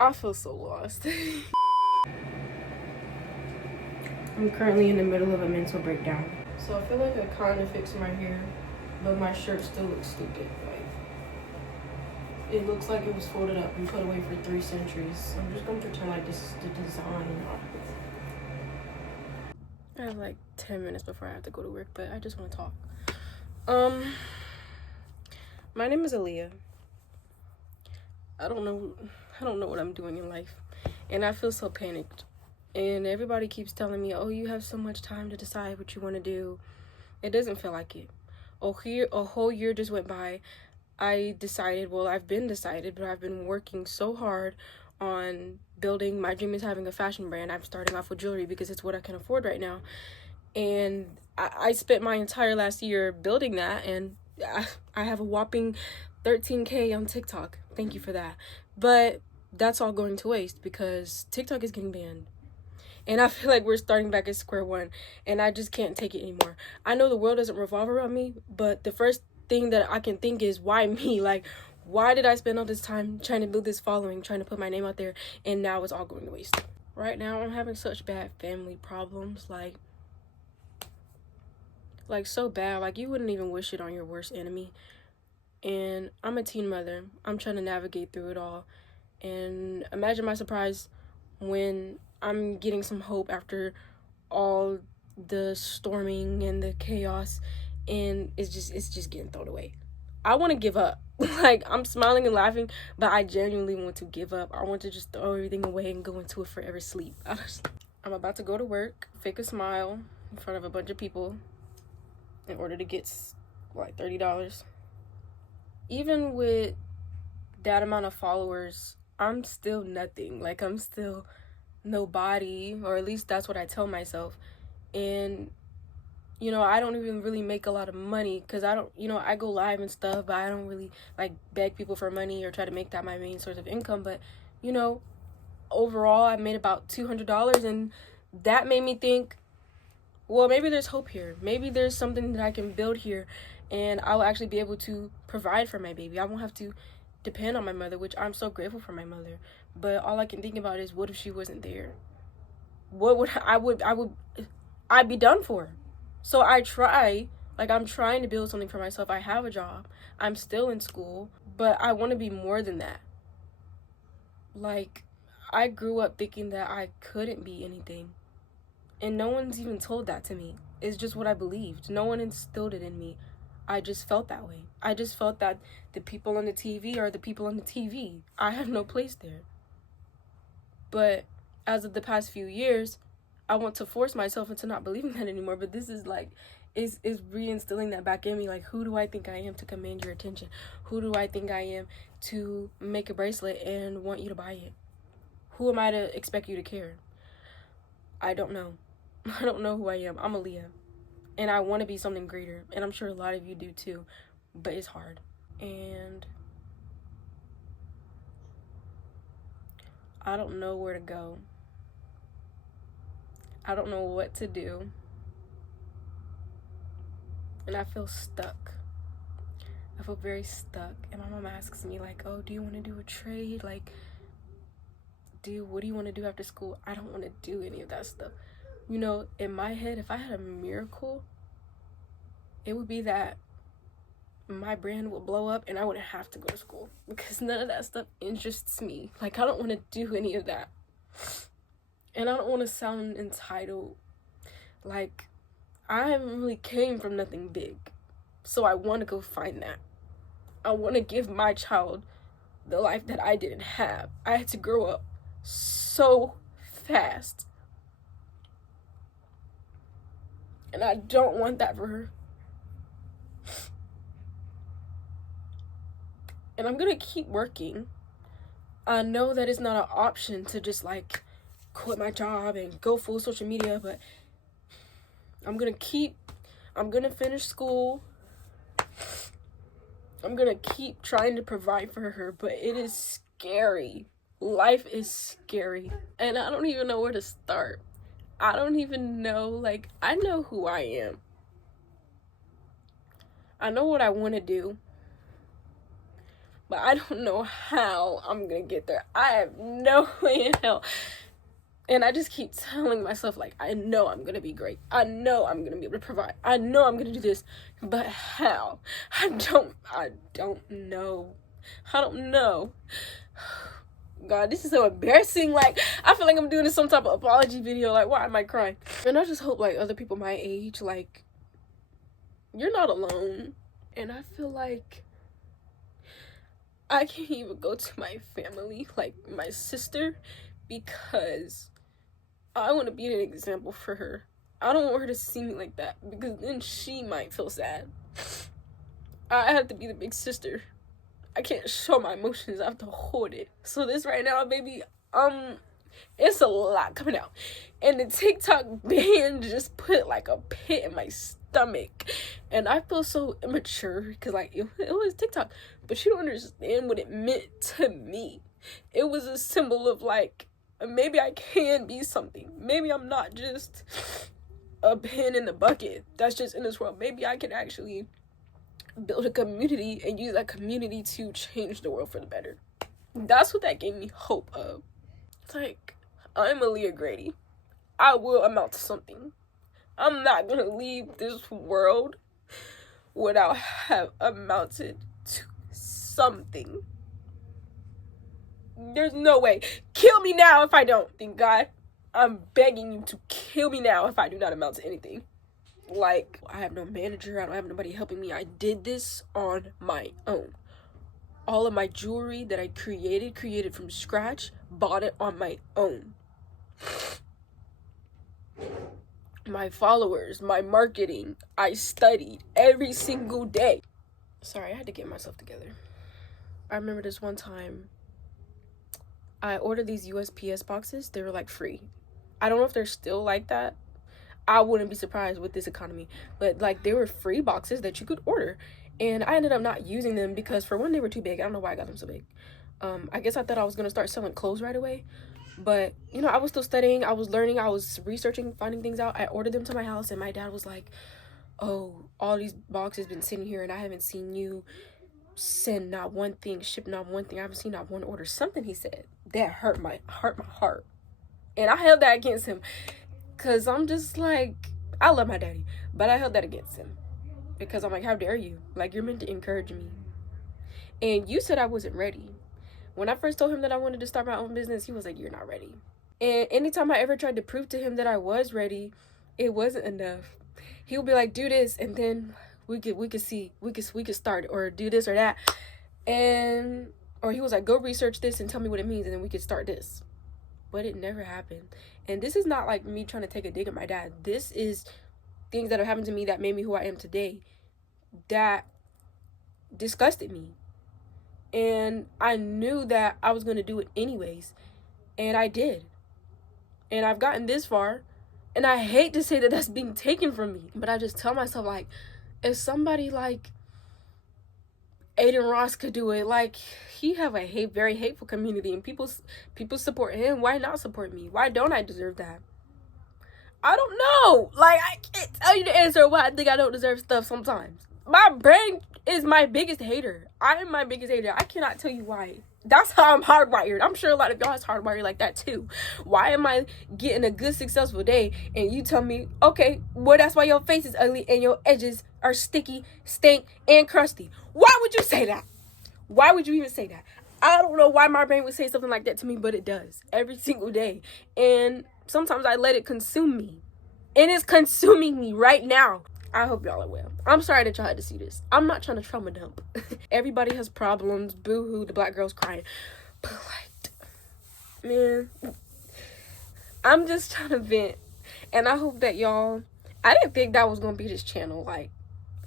I feel so lost. I'm currently in the middle of a mental breakdown. So I feel like I kind of fixed my hair, but my shirt still looks stupid. Like, it looks like it was folded up and put away for 3 centuries. So I'm just gonna pretend like this is the design. I have like 10 minutes before I have to go to work, but I just want to talk. My name is Aaliyah. I don't know what I'm doing in life, and I feel so panicked. And everybody keeps telling me, "Oh, you have so much time to decide what you want to do." It doesn't feel like it. A whole year just went by. I decided, well, I've been decided, but I've been working so hard on building. My dream is having a fashion brand. I'm starting off with jewelry because it's what I can afford right now. And I spent my entire last year building that, and I have a whopping 13K on TikTok. Thank you for that. But that's all going to waste because TikTok is getting banned. And I feel like we're starting back at square one, and I just can't take it anymore. I know the world doesn't revolve around me, but the first thing that I can think is, why me? Like, why did I spend all this time trying to build this following, trying to put my name out there, and now it's all going to waste? Right now, I'm having such bad family problems, like so bad, like you wouldn't even wish it on your worst enemy. And I'm a teen mother. I'm trying to navigate through it all. And imagine my surprise when I'm getting some hope after all the storming and the chaos, and it's just getting thrown away. I want to give up. Like, I'm smiling and laughing, but I genuinely want to give up. I want to just throw everything away and go into a forever sleep. I'm about to go to work, fake a smile in front of a bunch of people in order to get like $30. Even with that amount of followers, I'm still nothing. Like, I'm still nobody, or at least that's what I tell myself. And I don't even really make a lot of money because I don't, I go live and stuff, but I don't really like beg people for money or try to make that my main source of income. But overall, I made about $200, and that made me think, well, maybe there's hope here. Maybe there's something that I can build here, and I will actually be able to provide for my baby. I won't have to depend on my mother, which I'm so grateful for my mother. But all I can think about is, what if she wasn't there? What would I'd be done for. So I'm trying to build something for myself. I have a job. I'm still in school, but I want to be more than that. Like, I grew up thinking that I couldn't be anything. And no one's even told that to me. It's just what I believed. No one instilled it in me. I just felt that way. I just felt that the people on the TV are the people on the TV. I have no place there. But as of the past few years, I want to force myself into not believing that anymore. But this is like, is reinstilling that back in me. Like, who do I think I am to command your attention? Who do I think I am to make a bracelet and want you to buy it? Who am I to expect you to care? I don't know. I don't know who I am. I'm Aaliyah. And I want to be something greater. And I'm sure a lot of you do too. But it's hard. And I don't know where to go. I don't know what to do. And I feel stuck. I feel very stuck. And my mom asks me, like, oh, do you want to do a trade? Like, what do you want to do after school? I don't want to do any of that stuff. In my head, if I had a miracle, it would be that my brand would blow up and I wouldn't have to go to school, because none of that stuff interests me. Like, I don't want to do any of that. And I don't want to sound entitled. Like, I haven't really came from nothing big. So I want to go find that. I want to give my child the life that I didn't have. I had to grow up so fast. And I don't want that for her. And I'm going to keep working. I know that it's not an option to just like quit my job and go full social media, but I'm going to finish school. I'm going to keep trying to provide for her, but it is scary. Life is scary. And I don't even know where to start. I don't even know, like, I know who I am. I know what I want to do. but I don't know how I'm gonna get there. I have no way in hell. And I just keep telling myself, like, I know I'm gonna be great. I know I'm gonna be able to provide. I know I'm gonna do this. But how? I don't know. I don't know. God, this is so embarrassing. Like, I feel like I'm doing some type of apology video. Like, why am I crying? And I just hope, like, other people my age, like, you're not alone. And I feel like I can't even go to my family, like my sister, because I want to be an example for her. I don't want her to see me like that, because then she might feel sad. I have to be the big sister. I can't show my emotions. I have to hold it. So this right now, baby, it's a lot coming out. And the TikTok ban just put like a pit in my stomach. And I feel so immature because, like, it was TikTok. But you don't understand what it meant to me. It was a symbol of, like, maybe I can be something. Maybe I'm not just a pin in the bucket that's just in this world. Maybe I can actually build a community and use that community to change the world for the better. That's what that gave me hope of. It's like, I'm Aaliyah Grady. I will amount to something. I'm not gonna leave this world without have amounted to something. There's no way. Kill me now if I don't. Thank God. I'm begging you to kill me now if I do not amount to anything. Like, I have no manager. I don't have nobody helping me. I did this on my own. All of my jewelry that I created from scratch, bought it on my own. My followers, my marketing, I studied every single day. Sorry, I had to get myself together. I remember this one time, I ordered these USPS boxes. They were like free. I don't know if they're still like that. I wouldn't be surprised with this economy. But like, they were free boxes that you could order. And I ended up not using them because, for one, they were too big. I don't know why I got them so big. I guess I thought I was going to start selling clothes right away. But, you know, I was still studying. I was learning. I was researching, finding things out. I ordered them to my house, and my dad was like, oh, all these boxes been sitting here, and I haven't seen you send not one thing, ship not one thing. I haven't seen not one order. Something he said that hurt my heart. And I held that against him. Because I'm just like, I love my daddy. But I held that against him. Because I'm like, how dare you? Like, you're meant to encourage me. And you said I wasn't ready. When I first told him that I wanted to start my own business, he was like, you're not ready. And anytime I ever tried to prove to him that I was ready, it wasn't enough. He would be like, do this, and then we could start, or do this or that. And, or he was like, go research this and tell me what it means, and then we could start this. But it never happened. And this is not like me trying to take a dig at my dad. This is things that have happened to me that made me who I am today, that disgusted me. And I knew that I was going to do it anyways. And I did. And I've gotten this far. And I hate to say that that's being taken from me. But I just tell myself, like, if somebody like Adin Ross could do it, like, he have a very hateful community, and people support him. Why not support me? Why don't I deserve that? I don't know. Like, I can't tell you the answer why I think I don't deserve stuff sometimes. My brain is my biggest hater. I am my biggest hater. I cannot tell you why. That's how I'm hardwired. I'm sure a lot of y'all is hardwired like that too. Why am I getting a good, successful day and you tell me, okay, well, that's why your face is ugly and your edges are sticky, stink, and crusty? Why would you say that? Why would you even say that? I don't know why my brain would say something like that to me, but it does every single day. And sometimes I let it consume me. And it's consuming me right now. I hope y'all are well. I'm sorry that y'all had to see this. I'm not trying to trauma dump. Everybody has problems. Boo-hoo, the black girl's crying. But, like, man, I'm just trying to vent. And I hope that y'all... I didn't think that was going to be this channel. Like,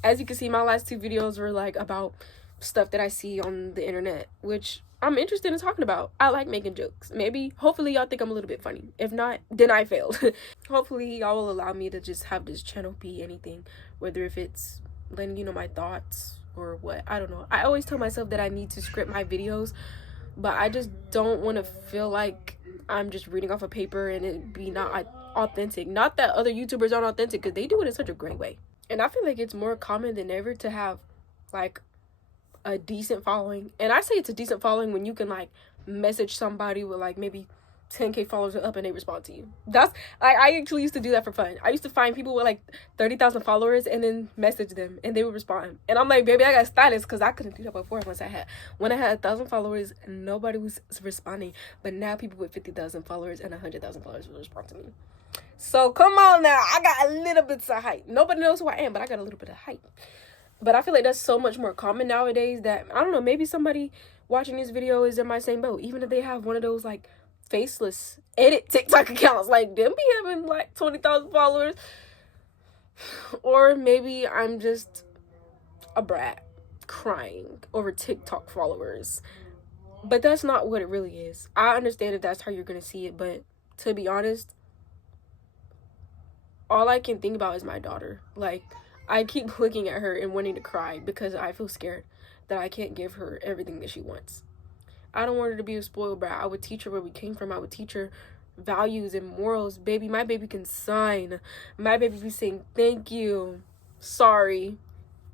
as you can see, my last two videos were, like, about stuff that I see on the internet, which I'm interested in talking about. I like making jokes. Maybe, hopefully y'all think I'm a little bit funny. If not, then I failed. Hopefully y'all will allow me to just have this channel be anything, whether if it's letting you know my thoughts or what. I don't know. I always tell myself that I need to script my videos, but I just don't want to feel like I'm just reading off a paper and it be not authentic. Not that other YouTubers aren't authentic, because they do it in such a great way. And I feel like it's more common than ever to have, like, a decent following. And I say it's a decent following when you can like message somebody with like maybe 10K followers up and they respond to you. That's I actually used to do that for fun. I used to find people with like 30,000 followers and then message them and they would respond. And I'm like, baby, I got status, because I couldn't do that before. When I had 1,000 followers, nobody was responding. But now people with 50,000 followers and 100,000 followers will respond to me. So come on now, I got a little bit of hype. Nobody knows who I am, but I got a little bit of hype. But I feel like that's so much more common nowadays that, I don't know, maybe somebody watching this video is in my same boat. Even if they have one of those like faceless edit TikTok accounts, like them be having like 20,000 followers. Or maybe I'm just a brat crying over TikTok followers. But that's not what it really is. I understand that that's how you're gonna see it, but to be honest, all I can think about is my daughter. Like, I keep looking at her and wanting to cry because I feel scared that I can't give her everything that she wants. I don't want her to be a spoiled brat. I would teach her where we came from. I would teach her values and morals. Baby, my baby can sign. My baby be saying, thank you, sorry.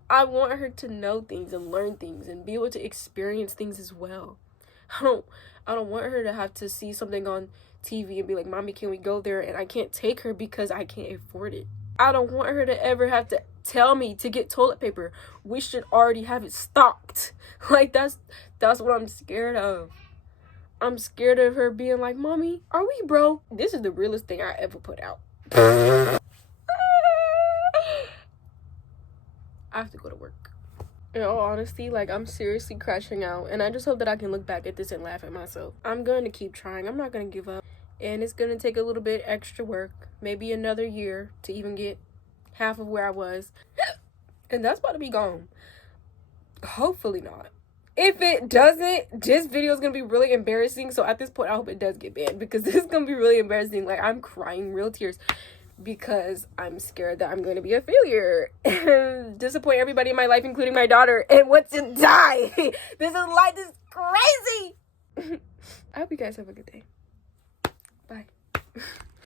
I want her to know things and learn things and be able to experience things as well. I don't want her to have to see something on TV and be like, mommy, can we go there? And I can't take her because I can't afford it. I don't want her to ever have to tell me to get toilet paper. We should already have it stocked. Like, that's what I'm scared of. I'm scared of her being like, mommy, are we broke? This is the realest thing I ever put out. I have to go to work. In all honesty, like, I'm seriously crashing out, and I just hope that I can look back at this and laugh at myself. I'm going to keep trying. I'm not going to give up. And it's going to take a little bit extra work, maybe another year to even get half of where I was. And that's about to be gone. Hopefully not. If it doesn't, this video is going to be really embarrassing. So at this point, I hope it does get banned, because this is going to be really embarrassing. Like, I'm crying real tears because I'm scared that I'm going to be a failure and disappoint everybody in my life, including my daughter, and want to die. This is life is crazy. I hope you guys have a good day. Bye.